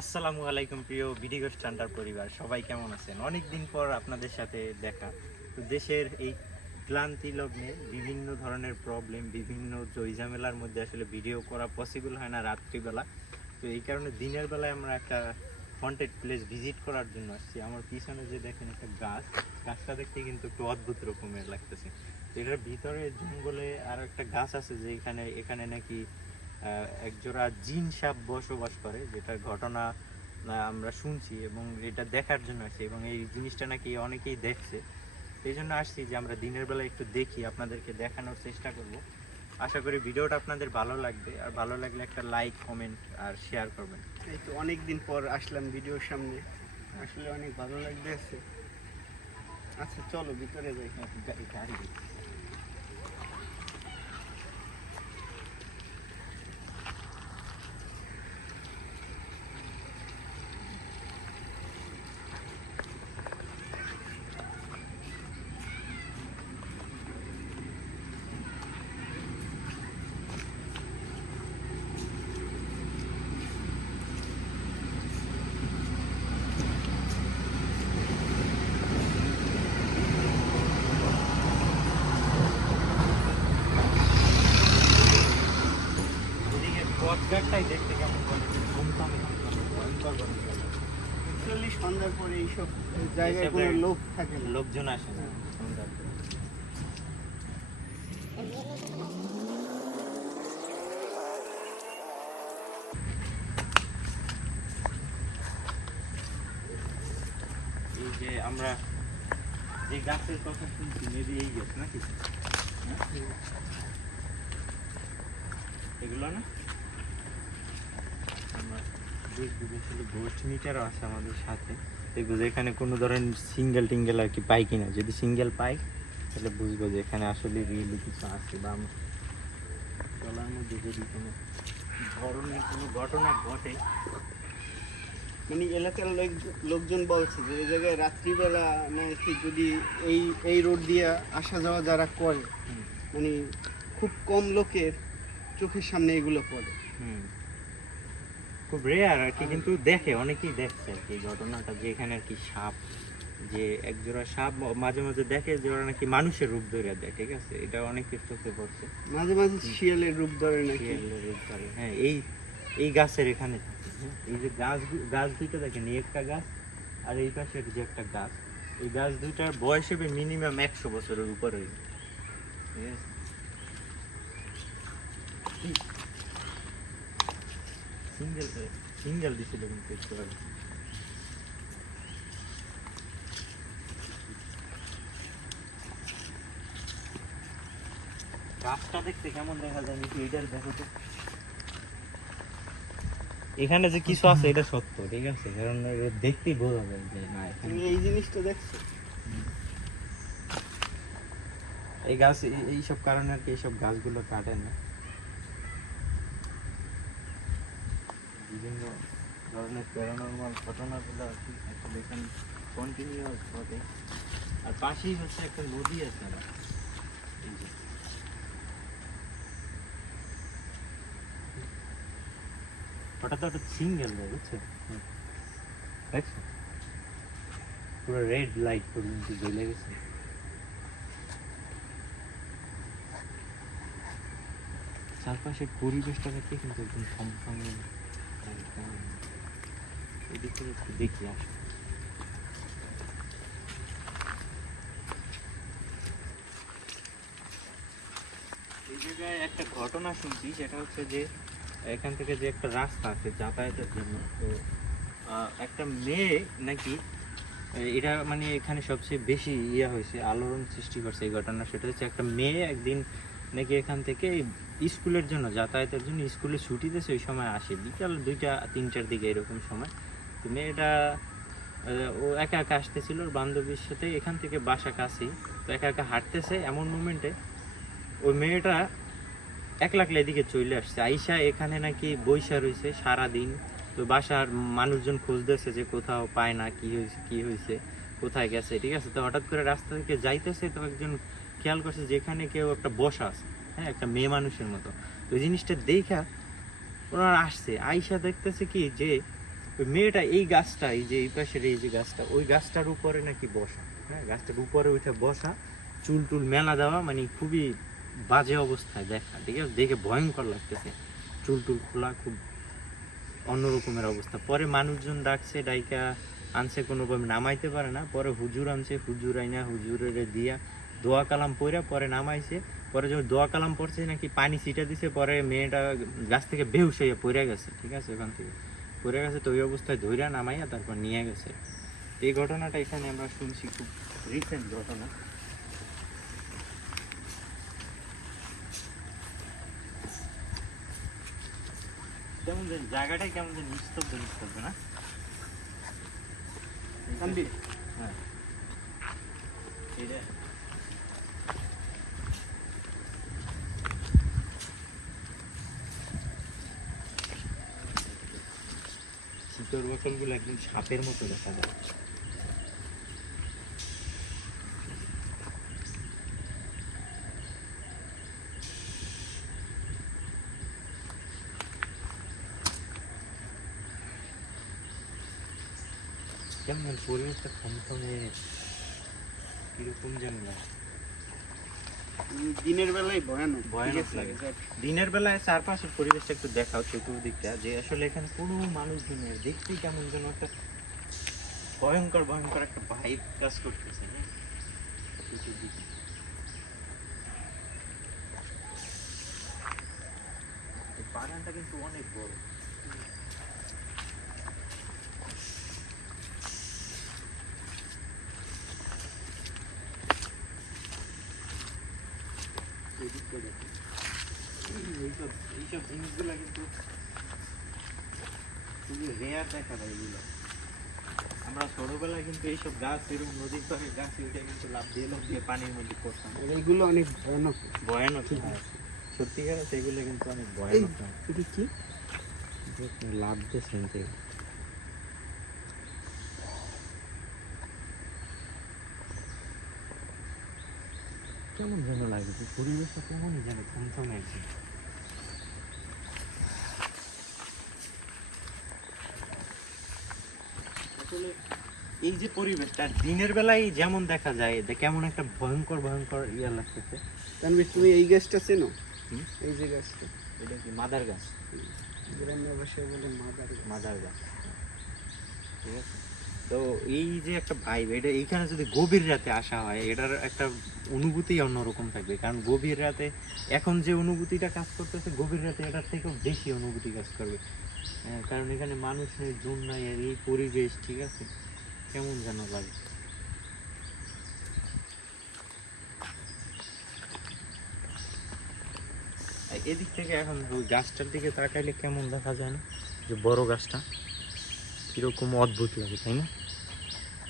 আসসালামু আলাইকুম প্রিয় বিডিগো স্ট্যান্ডার্ড পরিবার, সবাই কেমন আছেন? অনেক দিন পর আপনাদের সাথে দেখা। তো দেশের এই ক্লান্তি লগ্নে বিভিন্ন ধরনের প্রবলেম বিভিন্ন জয়ঝামেলার মধ্যে আসলে ভিডিও করা পসিবল হয় না রাত্রিবেলা। তো এই কারণে দিনের বেলায় আমরা একটা হন্টেড প্লেস ভিজিট করার জন্য আসছি। আমার পিছনে যে দেখেন একটা গাছ, গাছটা দেখতে কিন্তু একটু অদ্ভুত রকমের লাগতেছে। এটার ভিতরে জঙ্গলে আর একটা গাছ আছে যে এখানে এখানে নাকি একজোড়া জিন সাপ বসবাস করে যেটার ঘটনা আমরা শুনছি এবং এটা দেখার জন্য আসছি এবং এই জিনিসটা নাকি অনেকেই দেখছে। এই জন্য আসছি যে আমরা দিনের বেলা একটু দেখি আপনাদেরকে দেখানোর চেষ্টা করব। আশা করি ভিডিওটা আপনাদের ভালো লাগবে আর ভালো লাগলে একটা লাইক কমেন্ট আর শেয়ার করবেন। এই তো অনেক দিন পর আসলাম ভিডিওর সামনে। আসলে অনেক ভালো লাগতেছে। আচ্ছা চলো ভিতরে যাই। গা- গাড়ি এদিকে পথঘাটটাই দেখতে কেমন। অ্যাকচুয়ালি সন্ধ্যার পরে এইসব জায়গায় কোনো লোক থাকে লোকজন আসে না সন্ধ্যার পরে। এই যে আমরা যে গাছের কথা শুনছি মেবি এই গাছ নাকি হ্যাঁ? এগুলো না আমরা দেখব যে আসলে গোস্ট মিটারও আছে আমাদের সাথে দেখব যে এখানে কোনো ধরনের সিঙ্গেল টিঙ্গেল আর কি পাই কিনা। যদি সিঙ্গেল পাই তাহলে বুঝব যে এখানে আসলে রিয়েলি কিছু আছে বা চলার মধ্যে যদি কোনো ধরনের কোনো ঘটনা ঘটে। মানে এলাকার লোকজন বলছে যে এই জায়গায় রাত্রিবেলা নাকি যদি এই এই রোড দিয়ে আসা যাওয়া যারা করে মানে খুব কম লোকের চোখের সামনে এগুলো পড়ে। হুম। খুব রেয়ার আর কি কিন্তু দেখে অনেকেই দেখছে আর কি এই ঘটনাটা যে এখানে আর কি সাপ যে একজোড়া সাপ মাঝে মাঝে দেখে যে ওরা নাকি মানুষের রূপ ধরে দেয় ঠিক আছে? এটা অনেকের চোখে পড়ছে। মাঝে মাঝে শিয়ালের রূপ ধরে নাকি? শিয়ালের রূপ ধরে। হ্যাঁ এই এই গাছের এখানে হ্যাঁ। এই যে গাছ গাছ দুইটা দেখেন এই একটা গাছ আর এই পাশে যে একটা গাছ। এই গাছ দুইটার বয়স হবে মিনিমাম একশো বছরের উপরে। ঠিক আছে? সিঙ্গেল সিঙ্গেল দিছিল কিন্তু একটু আগে। গাছটা দেখতে কেমন দেখা যায় নাকি এইটার দেখো তো। এখানে যে কিছু আছে এটা সত্য ঠিক আছে? কারণ দেখতেই বোঝা যায় যে না এখানে তুমি এই জিনিসটা দেখছ? এই গাছ এই- এইসব কারণে আর কি এইসব গাছগুলো কাটে না। বিভিন্ন ধরনের প্যারানর্মাল ঘটনাগুলো আসলে এখানে কন্টিনিউয়াস ঘটে। আর পাশেই হচ্ছে একটা নদী আছে যে। ওটা তো বুঝছ দেখছ পুরো রেড লাইট পর্যন্ত জ্বলে গেছে। চারপাশের পরিবেশটা দেখে কিন্তু একদম থমথমে একটু ঘটনা শুনছি, সেটা হচ্ছে যে এখান থেকে যে একটা রাস্তা আছে যাতায়াতের জন্য, তো একটা মেয়ে নাকি, এটা মানে এখানে সবচেয়ে বেশি ইয়ে হয়েছে, আলোড়ন সৃষ্টি করছে এই ঘটনা। সেটা হচ্ছে একটা মেয়ে একদিন নাকি এখান থেকে স্কুলের জন্য, যাতায়াতের জন্য স্কুলে ছুটি দিয়েছে ওই সময় আসে। বিকাল দুইটা, তিনটার দিকে এরকম সময়। তো মেয়েটা ও একা একা আসতেছিল, ওর বান্ধবীর সাথে এখান থেকে বাসা কাছেই। তো একা একা হাঁটতেছে এমন মোমেন্টে, ওই মেয়েটা এক লাখ এদিকে চলে আসছে। আইসা এখানে নাকি বৈশা রয়েছে সারাদিন। তো বাসার মানুষজন খুঁজতেছে যে কোথাও পায় না, কি হয়েছে কি হয়েছে কোথায় গেছে। ঠিক আছে, তো হঠাৎ করে রাস্তা থেকে যাইতেছে তো একজন খেয়াল করছে যেখানে কেউ একটা বসা আছে হ্যাঁ একটা মেয়ে মানুষের মতো। ওই জিনিসটা দেখা ওনারা আসছে, আইসা দেখতেছে কি যে ওই মেয়েটা এই গাছটা, এই যে এই পাশের এই যে গাছটা, ওই গাছটার উপরে নাকি বসা হ্যাঁ গাছটার উপরে উঠে বসা, চুল টুল মেলা দেওয়া মানে খুবই বাজে অবস্থায় দেখা, ঠিক আছে? দেখে ভয়ঙ্কর লাগতেছে। চুল টুল খোলা, খুব অন্যরকমের অবস্থা। পরে মানুষজন ডাকছে, ডাইকা আনছে কোনোভাবে নামাইতে পারে না। পরে হুজুর আনছে, হুজুর আইনা, হুজুরের দিয়া দোয়া কালাম পইরা পরে নামাইছে পরে যখন দোয়া কালাম পড়ছে নাকি পানি ছিটা দিছে পরে মেয়েটা গাছ থেকে বেহুশ হয়ে পড়ে গেছে ঠিক আছে ওখান থেকে। পড়ে গেছে তো ওই অবস্থায় ধৈর্য নামাইয়া তারপর নিয়ে গেছে। এই ঘটনাটা এখানে আমরা শুনছি খুব রিসেন্ট ঘটনা। কেমন যেন জায়গাটাই কেমন যেন নিস্তব্ধ নিস্তব্ধ না? হ্যাঁ। এটা শীতল বোতলগুলো একদম সাপের মতো দেখা যায়। কেমন পরিবেশটা থমথমে কীরকম লাগে। উম, দিনের বেলায় ভয়ানক ভয়ানক লাগে। দিনের বেলায় চারপাশের পরিবেশটা একটু দেখাও চতুর্দিকটা যে আসলে এখানে কোনো মানুষজন নেই দেখতেই কেমন যেন একটা ভয়ঙ্কর ভয়ঙ্কর একটা ভাইব কাজ করতেছে হ্যাঁ? বাগানটা কিন্তু অনেক বড় আমরা ছোটবেলায় কিন্তু এইসব গাছ নদীর গাছ কিন্তু লাভ দিয়ে লাভ দিয়ে পানির মধ্যে পড়তাম এইগুলো অনেক হয় সত্যিকার সেগুলো কিন্তু অনেক ভয়ানক হয় কি লাভ কেমন যেন লাগে যে পরিবেশটা কেমনই যেন থমথমে আছে। আসলে এই যে পরিবেশটা দিনের বেলায় যেমন দেখা যায় যে কেমন একটা ভয়ঙ্কর ভয়ঙ্কর ইয়া লাগতেছে। তানভীর তুমি এই গাছটা চেনো? হুম? এই যে গাছটা। এটা কি মাদার গাছ? গ্রাম্য ভাষায় বলে মাদার গাছ। মাদার গাছ। ঠিক আছে? তো এই যে একটা ভাইব এটা এইখানে যদি গভীর রাতে আসা হয় এটার একটা অনুভূতি অন্যরকম থাকবে। কারণ গভীর রাতে এখন যে অনুভূতিটা কাজ করতেছে গভীর রাতে এটার থেকেও বেশি অনুভূতি কাজ করবে। হ্যাঁ, কারণ এখানে মানুষ নেই জন নাই আর এই পরিবেশ ঠিক আছে? কেমন যেন লাগে। এদিক থেকে এখন ওই গাছটার দিকে তাকাইলে কেমন দেখা যায় না? যে বড় গাছটা। কীরকম অদ্ভুত লাগে, তাই না?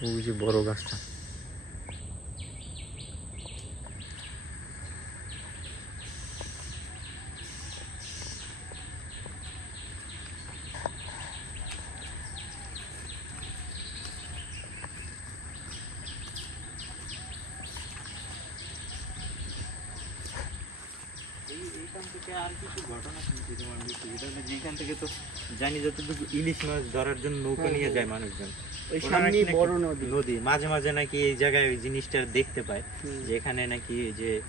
ওই যে বড় গাছটা। আর কিছু ঘটনা শুনছি তোমার হলো থেকে তো জানি যতটুকু ইলিশ মাছ ধরার জন্য নৌকা হ্যাঁ, নিয়ে হ্যাঁ। যায় মানুষজন। ওই সামনে বড় নদী। নদী। মাঝে মাঝে নাকি এই জায়গায় ওই জিনিসটা দেখতে পায় যে এখানে নাকি যে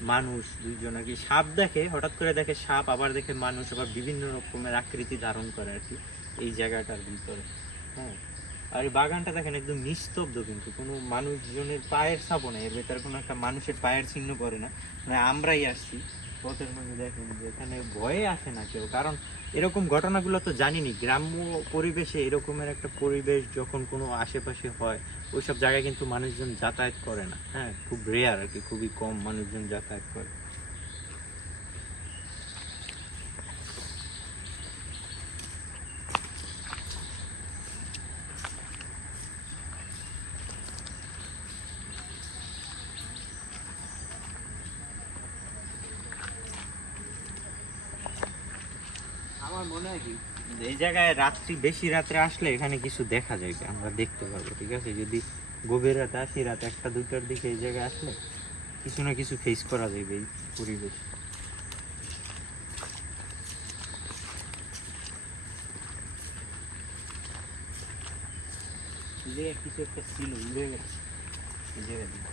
মানুষ দুইজন নাকি সাপ দেখে হঠাৎ করে দেখে সাপ আবার দেখে মানুষ আবার বিভিন্ন রকমের আকৃতি ধারণ করে আর কি এই জায়গাটার ভিতরে। হ্যাঁ। আর এই বাগানটা দেখেন একদম নিস্তব্ধ কিন্তু। কোনো মানুষজনের পায়ের ছাপও নেই। এর ভেতরে কোনো একটা মানুষের পায়ের চিহ্ন পড়ে না। মানে আমরাই আসছি। পথের মধ্যে দেখেন যে এখানে ভয়ে আসে না কেউ। কারণ এরকম ঘটনাগুলো তো জানিনি। গ্রাম্য পরিবেশে এরকমের একটা পরিবেশ যখন কোনো আশেপাশে হয়, ওইসব জায়গায় কিন্তু মানুষজন যাতায়াত করে না। হ্যাঁ খুব রেয়ার আর কি, খুবই কম মানুষজন যাতায়াত করে। এই জায়গায় রাত্রি, বেশি রাত্রে আসলে এখানে কিছু দেখা যায় আমরা দেখতে পারব ঠিক আছে? যদি গভীর রাতে আসি, রাত একটা দুটার দিকে এই জায়গায় আসলে কিছু না কিছু ফেস করা যাবে এই পরিবেশ। কিছু একটা ছিল উড়ে গেছে এই জায়গা দিয়ে।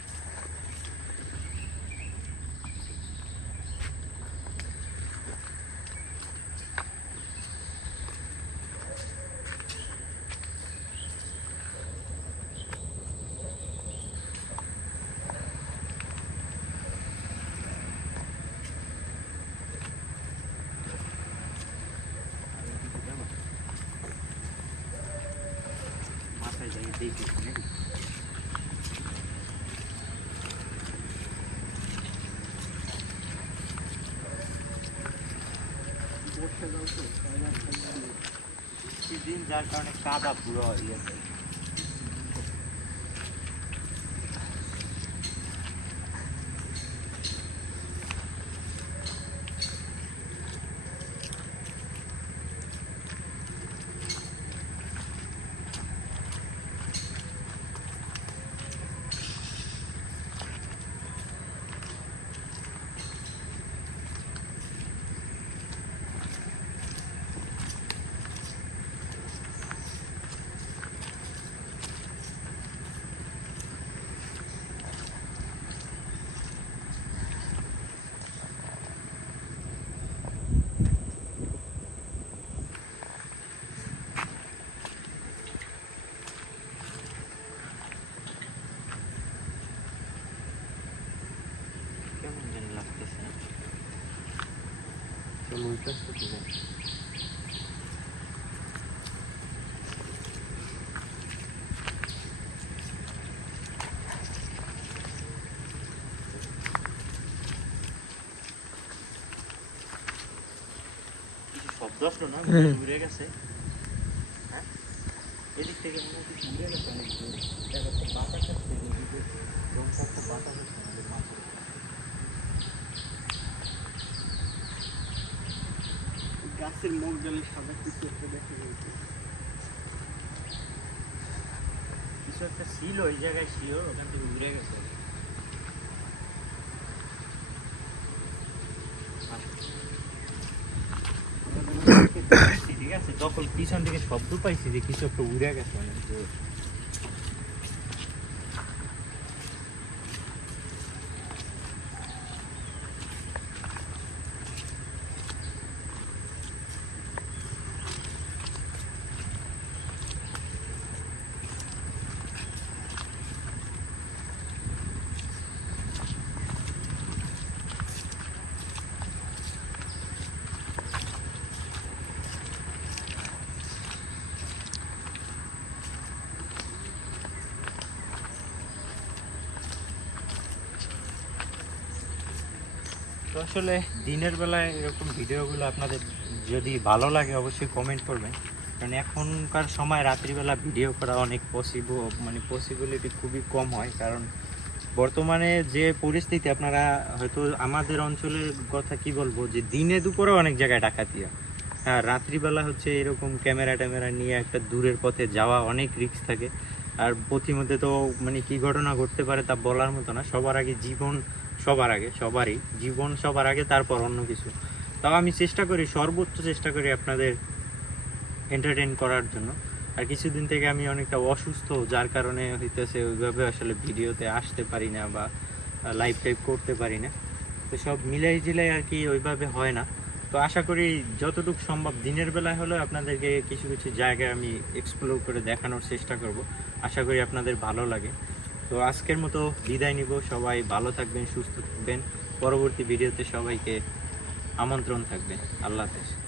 মাথায় যাই দেখি নাকি বর্ষা যাও তো তাই আর থাকবে না। দিন যার কারণে কাদা পুরো ইয়ে হয়ে যায়। কেমন যেন লাগতেছে না চলো ওইটা তো ঠিক আছে কিছু শব্দ আসলো না ঘুরে গেছে হ্যাঁ এদিক থেকে মনে হচ্ছে ঘুরে গেছে অনেক দূর দেখো তো বাতাস আসছে এদিকে রংটা তো বাতাস আসছে আমাদের মাথার উপর। গাছের মুখ জলে সাদা কিছু একটা দেখা যাচ্ছে কিছু একটা ছিল ওই জায়গায় শিওর ওখান থেকে উড়ে গেছে ঠিক আছে তখন পিছন থেকে শব্দ পাইছি যে কিছু একটা উড়ে গেছে অনেক আসলে দিনের বেলায় এরকম ভিডিওগুলো আপনাদের যদি ভালো লাগে অবশ্যই কমেন্ট করবেন। কারণ এখনকার সময় রাত্রিবেলা ভিডিও করা অনেক পসিবল মানে পসিবিলিটি খুবই কম হয়। কারণ বর্তমানে যে পরিস্থিতি, আপনারা হয়তো আমাদের অঞ্চলের কথা কি বলব, যে দিনে দুপুরে অনেক জায়গায় ডাকাতি হয়। হ্যাঁ রাত্রিবেলা হচ্ছে এরকম ক্যামেরা ট্যামেরা নিয়ে একটা দূরের পথে যাওয়া অনেক রিস্ক থাকে। আর পথিমধ্যে তো মানে কি ঘটনা ঘটতে পারে তা বলার মতো না। সবার আগে জীবন সবার আগে, সবারই, জীবন সবার আগে, তারপর অন্য কিছু। তাও আমি চেষ্টা করি, সর্বোচ্চ চেষ্টা করি আপনাদের এন্টারটেইন করার জন্য। আর কিছুদিন থেকে আমি অনেকটা অসুস্থ, যার কারণে হইতেছে ওইভাবে আসলে ভিডিওতে আসতে পারি না বা লাইভ টাইপ করতে পারি না। তো সব মিলাই জিলাই আর কি ওইভাবে হয় না। তো আশা করি যতটুকু সম্ভব দিনের বেলায় হলেও আপনাদেরকে কিছু কিছু জায়গায় আমি এক্সপ্লোর করে দেখানোর চেষ্টা করব। আশা করি আপনাদের ভালো লাগে। তো আজকের মতো বিদায় নিব। সবাই ভালো থাকবেন, সুস্থ থাকবেন। পরবর্তী ভিডিওতে সবাইকে আমন্ত্রণ থাকবে। আল্লাহ হাফেজ।